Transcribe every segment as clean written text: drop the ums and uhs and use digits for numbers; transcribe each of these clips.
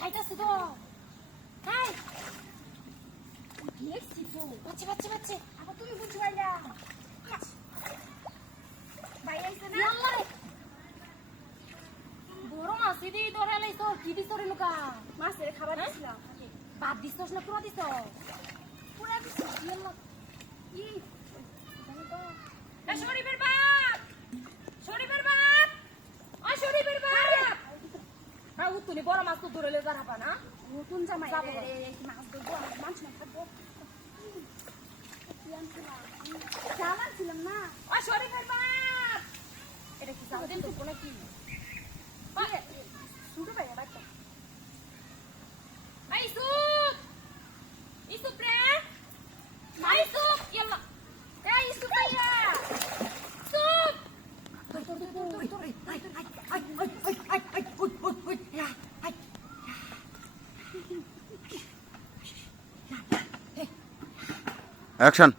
খাইতাছে তো খাই দেখছি তো বাচ্চা বাচ্চা বাচ্চা আবার তুমি বুঝবাই না ভাই আইছে না আল্লাহ বড় মাছ দিদি ধরে লাইছো কি দিছ রে লুকা মাছের খাবার দিছিলাম ভাত দিছস না পুরো দিছ পুরো দিছ আল্লাহ ই জানি তো এ শরীফের বাপ শরীফের বাপ ও শরীফের বাপ বাবু তুমি বড় মাছ তো ধরে লে যাবা না নতুন জামাই রে মাছ ধরবো মাছ না খাবো জামাই ছিলাম না ও শরীফের বাপ এটা কি জামাই দিন তো নাকি শুরু ভাই বাচ্চা আই সুপ ইসুপ রে আই সুপ ইয়াল্লা এই সুপ ভাইয়া সুপ অ্যাকশন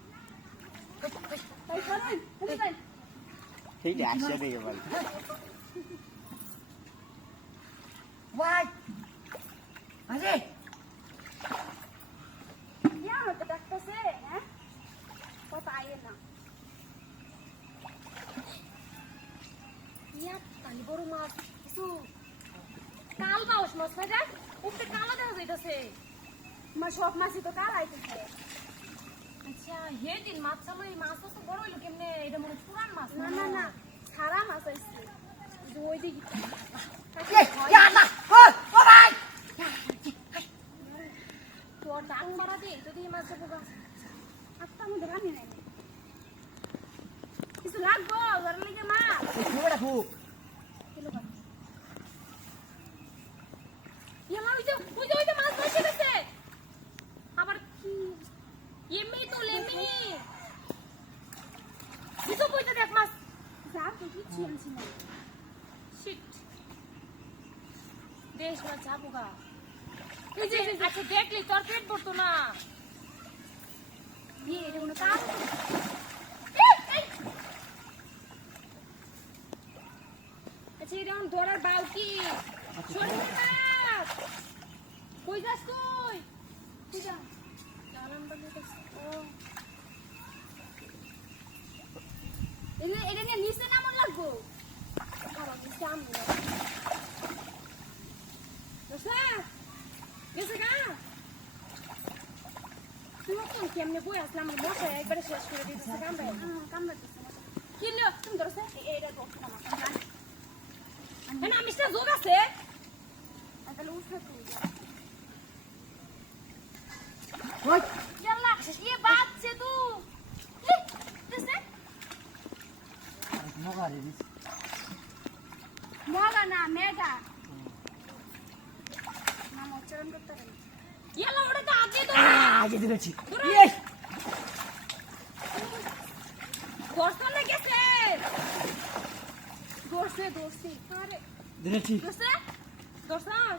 ঠিক আছে দেখে বল Why? Aje. Ya no te das ¿eh? Kota aye na. Ya tali বড় মাছ কিছু কাল বাউস মাছ ভাজা উপরে কালো দেখা যাইতাছে মা সব মাছই তো কাল আইতেছে আচ্ছা হে দিন মাছ চালই মাছ তো বড় হইলো কেমনে এটা মনে পুরান মাছ না না না সারা মাছ আইছে ওই দিকে Ya না ও ভাই তোর ডাক মারা দে তো দিয়ে মাছ যাবো আত্মা মধ্যে রানি নাই কিছু লাগবো ঘর লিগে মাছ খুব রাখো ইয়ালা ওই যে মাছ বসে গেছে আবার কি এমনি তো লেমি কিছু কইতে দেখ মাছ যা তো কিছু আনছি না শিট দেশ না যাবো গা এই যে আচ্ছা দেখলি তোর পেট ভরতো না বিয়ে এটা কোনো কাজ আচ্ছা এটা আমার ধরার বাউ কি শরীরের বাপ কই যাস তুই তুই যা জানাম বলে ও এটা নিয়ে নিচে নামন লাগবো কারণ নিচে আমি গেছে গা তুমি তো কেমনে বই আসলাম মশা একবারে শেষ করে দিতেছে কামড়া কি নিও তুমি ধরছে এইটা তো না মিস্টার যোগ আছে তাহলে উঠে তুই ওই ইয়াল্লা ये बात से तू দিছে মগারে দিস মগা না মেগা নাম উচ্চারণ করতে হবে ইয়াল্লা ওটা তো আজে তো আজ দিয়েছি ইয়েস দর্শন গেছে দর্শে আরে দিয়েছি দর্শে দর্শন